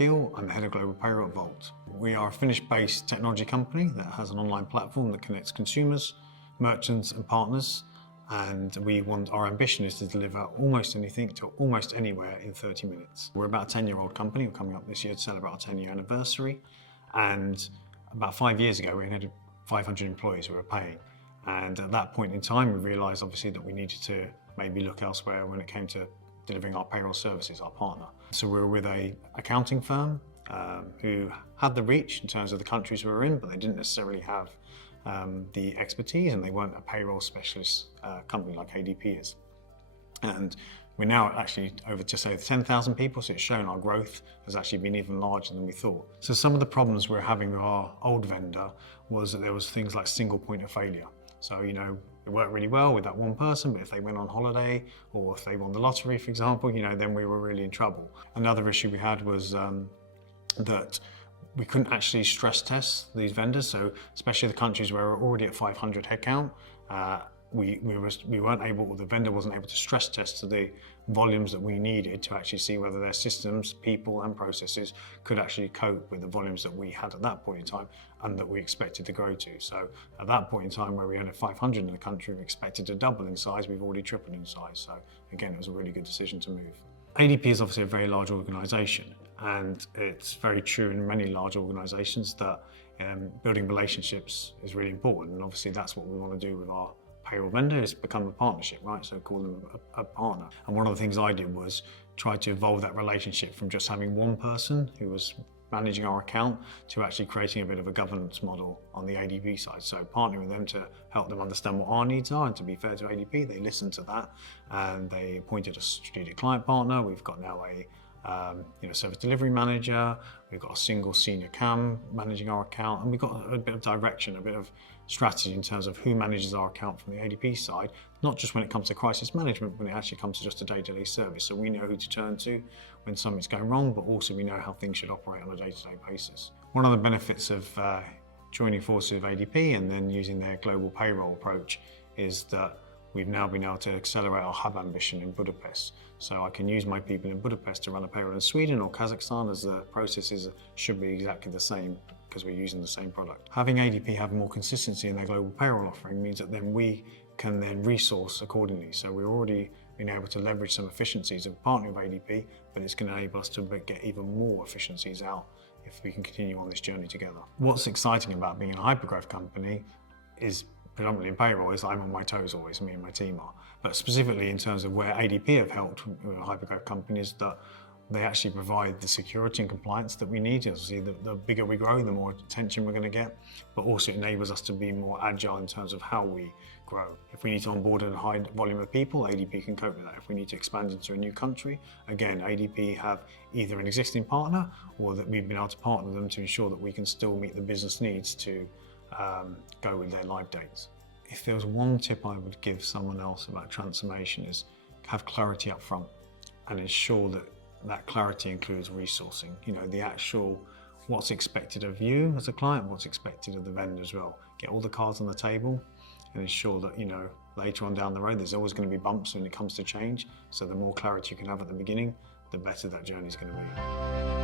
Gill. I'm the head of global payroll at Volt. We are a Finnish-based technology company that has an online platform that connects consumers, merchants and partners, and our ambition is to deliver almost anything to almost anywhere in 30 minutes. We're about a 10-year-old company. We're coming up this year to celebrate our 10-year anniversary, and about 5 years ago we had 500 employees we were paying, and at that point in time we realised obviously that we needed to maybe look elsewhere when it came to delivering our payroll services, our partner. So we were with an accounting firm who had the reach in terms of the countries we were in, but they didn't necessarily have the expertise, and they weren't a payroll specialist company like ADP is. And we're now actually over just over 10,000 people, so it's shown our growth has actually been even larger than we thought. So some of the problems we're having with our old vendor was that there was things like single point of failure. So, it worked really well with that one person, but if they went on holiday or if they won the lottery, for example, then we were really in trouble. Another issue we had was that we couldn't actually stress test these vendors. So especially the countries where we're already at 500 headcount, we weren't able, or the vendor wasn't able to stress test to the volumes that we needed to actually see whether their systems, people and processes could actually cope with the volumes that we had at that point in time and that we expected to grow to. So at that point in time where we had 500 in the country, we expected to double in size, we've already tripled in size. So again, it was a really good decision to move. ADP is obviously a very large organisation, and it's very true in many large organisations that building relationships is really important, and obviously that's what we want to do with our payroll vendor, is become a partnership, right? So call them a partner. And one of the things I did was try to evolve that relationship from just having one person who was managing our account to actually creating a bit of a governance model on the ADP side. So partnering with them to help them understand what our needs are, and to be fair to ADP, they listened to that and they appointed a strategic client partner. We've got now a service delivery manager, we've got a single senior CAM managing our account, and we've got a bit of direction, a bit of strategy in terms of who manages our account from the ADP side, not just when it comes to crisis management, when it actually comes to just a day-to-day service. So we know who to turn to when something's going wrong, but also we know how things should operate on a day-to-day basis. One of the benefits of joining forces with ADP and then using their global payroll approach is that we've now been able to accelerate our hub ambition in Budapest. So I can use my people in Budapest to run a payroll in Sweden or Kazakhstan, as the processes should be exactly the same because we're using the same product. Having ADP have more consistency in their global payroll offering means that then we can then resource accordingly. So we're already been able to leverage some efficiencies of partnering with ADP, but it's going to enable us to get even more efficiencies out if we can continue on this journey together. What's exciting about being a hypergrowth company is predominantly in payroll is I'm on my toes always, me and my team are. But specifically in terms of where ADP have helped with a hypergrowth company is that they actually provide the security and compliance that we need. Obviously, the bigger we grow, the more attention we're going to get, but also enables us to be more agile in terms of how we grow. If we need to onboard a high volume of people, ADP can cope with that. If we need to expand into a new country, again, ADP have either an existing partner or that we've been able to partner them to ensure that we can still meet the business needs to go with their live dates. If there was one tip I would give someone else about transformation is have clarity up front and ensure that that clarity includes resourcing. The actual what's expected of you as a client, what's expected of the vendor as well. Get all the cards on the table and ensure that, later on down the road, there's always going to be bumps when it comes to change. So the more clarity you can have at the beginning, the better that journey is going to be.